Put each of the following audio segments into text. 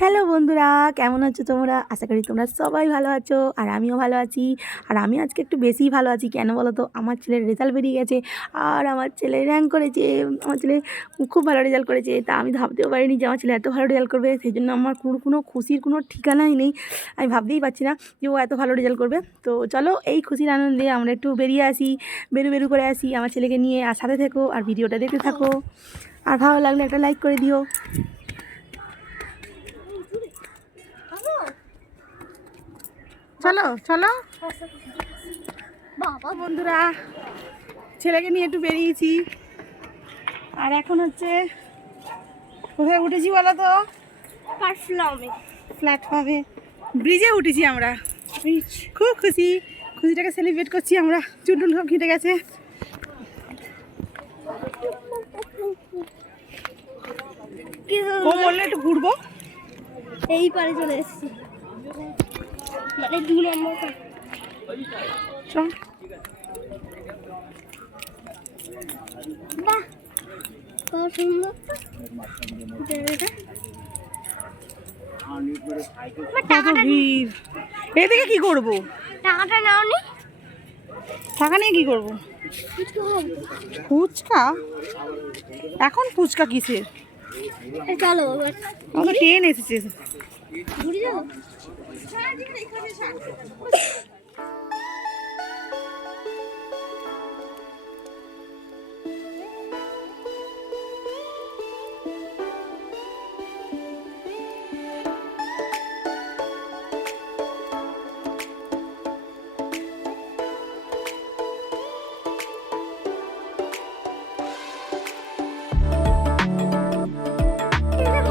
Hello বন্ধুরা, কেমন আছো তোমরা? আশা করি তোমরা সবাই ভালো আছো আর আমিও ভালো আছি। আর আমি আজকে একটু বেশিই ভালো আছি। কেন বলো তো? আমার ছেলের রেজাল্ট বেরিয়ে গেছে আর আমার ছেলে র্যাঙ্ক করেছে। আমার ছেলে খুব ভালো রেজাল্ট করেছে। তা আমি ভাবতেও পারিনি যে আমার ছেলে এত ভালো রেজাল্ট করবে। সেই জন্য আমার কোনো খুশির কোনো ঠিকানাই নেই। আমি ভাবতেই পারছি না যে ও এত ভালো রেজাল্ট করবে। তো চলো এই খুশির আনন্দে আমরা একটু বেরিয়ে আসি, বেরু করে আসি আমার ছেলেকে নিয়ে। আর সাথে থেকো আর ভিডিওটা দেখতে থাকো। আর ভালো লাগলে একটা লাইক করে দিও। চলো চলো বাবা বন্ধুরা, ছেলেকে নিয়ে একটু বেরিয়েছি। আর এখন হচ্ছে কোথায় উঠেছি বলো তো? প্ল্যাটফর্মে ব্রিজে উঠেছি আমরা। খুব খুশিটাকে সেলিব্রেট করছি আমরা। চুলটুল সব ঘিটে গেছে। ও বললে একটু ঘুরবো, এই পারে চলে এসেছি, মানে 2 নম্বর। চল। বাহ, কত সুন্দর জায়গাটা। কত ভিড়। এদিকে কি করবো? টাকাটা নাওনি? টাকা নিয়ে কি করবো? ফুচকা? এখন ফুচকা কিসের? চলো আমাকে ট্রেন এসেছে। ঘুরে যাবো।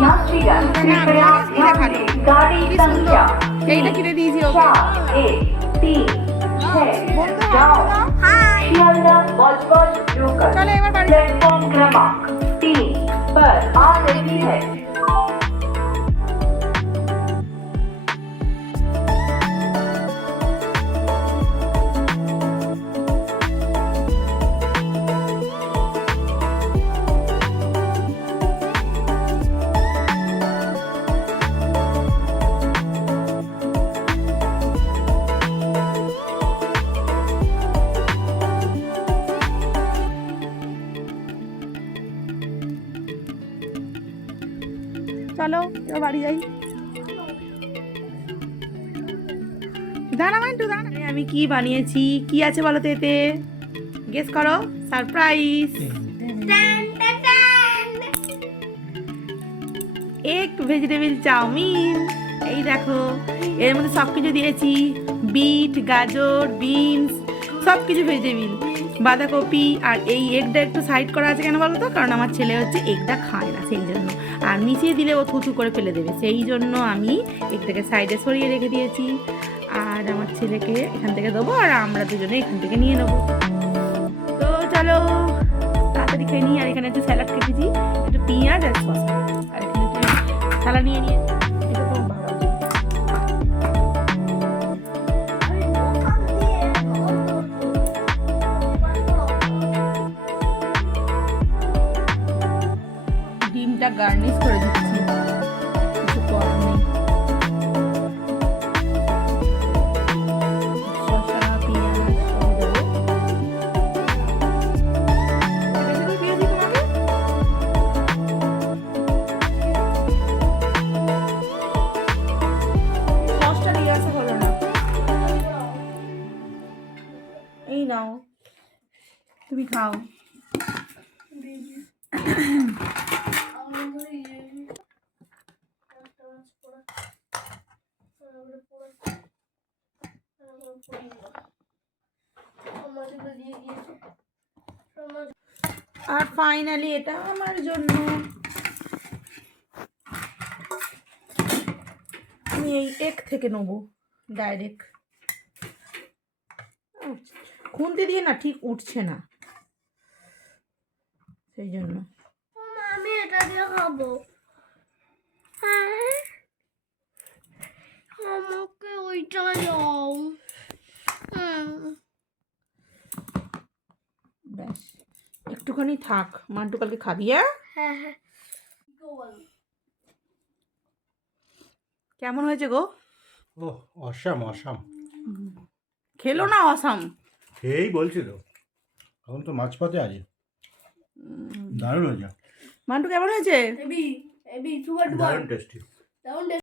यात्रीगण कृपया ध्यान दें, गाड़ी संख्या এইটা কিনে দিয়েছি ওকে। 4 1 3 6 9 शियालदह बजबज लोकल चलो एक बार बारी। प्लेटफॉर्म क्रमांक 3 पर आ रही है। চলো এবার বাড়ি যাই। দাঁড়া মাইন্টু দাঁড়া। আমি কি বানিয়েছি, কি আছে বলো তো এতে? গেস করো। সারপ্রাইজ। এক ভেজিটেবল চাউমিন। এই দেখো, এর মধ্যে সব কিছু দিয়েছি। বিট, গাজর, বিনস, সব কিছু ভেজিটেবল, বাঁধাকপি। আর এই এগটা একটু সাইড করা আছে কেন বলো তো? কারণ আমার ছেলে হচ্ছে এগটা খায় না, সেই জন্য। আর মিশিয়ে দিলে ও থুথু করে ফেলে দেবে, সেই জন্য আমি এগটাকে সাইডে সরিয়ে রেখে দিয়েছি। আর আমার ছেলেকে এখান থেকে দেবো আর আমরা দুজনে এখান থেকে নিয়ে নেবো। তো চলো তাড়াতাড়ি খেয়ে নিই। আর এখানে একটু স্যালাড কেটেছি, একটু পেঁয়াজ আর শসা। আর এখানে একটু থালা নিয়ে নিয়েছি। এটা তো বাবা ডিমটা গার্নিশ করে দিচ্ছি, কিছু করার নেই। শসা, পেঁয়াজ সব দেবো। এটা শুধু দিয়েছি তোমাকে। সসটা দিয়ে আসা হলো না। এই নাও, তুমি খাও। আর ফাইনালি এটা আমার জন্য। আমি এই এক থেকে নেবো ডাইরেক্ট। খুন্তি দিয়ে না ঠিক উঠছে না, সেই জন্য। আমি এটা দিয়ে খাবো। হ্যাঁ, আমাকে ওইটা দাও। ব্যাস একটুখানি থাক, মান্টু কালকে খাবি। হ্যাঁ হ্যাঁ হ্যাঁ। কেমন হয়েছে গো? ও অসাম অসাম। খেলো না অসাম? এই বলছিল এখন তো মাছ পাতে আছে, দারুণ হয়েছে, মান্টু কেমন হয়েছে? এবি এবি সুগার দারুণ টেস্টি। দারুন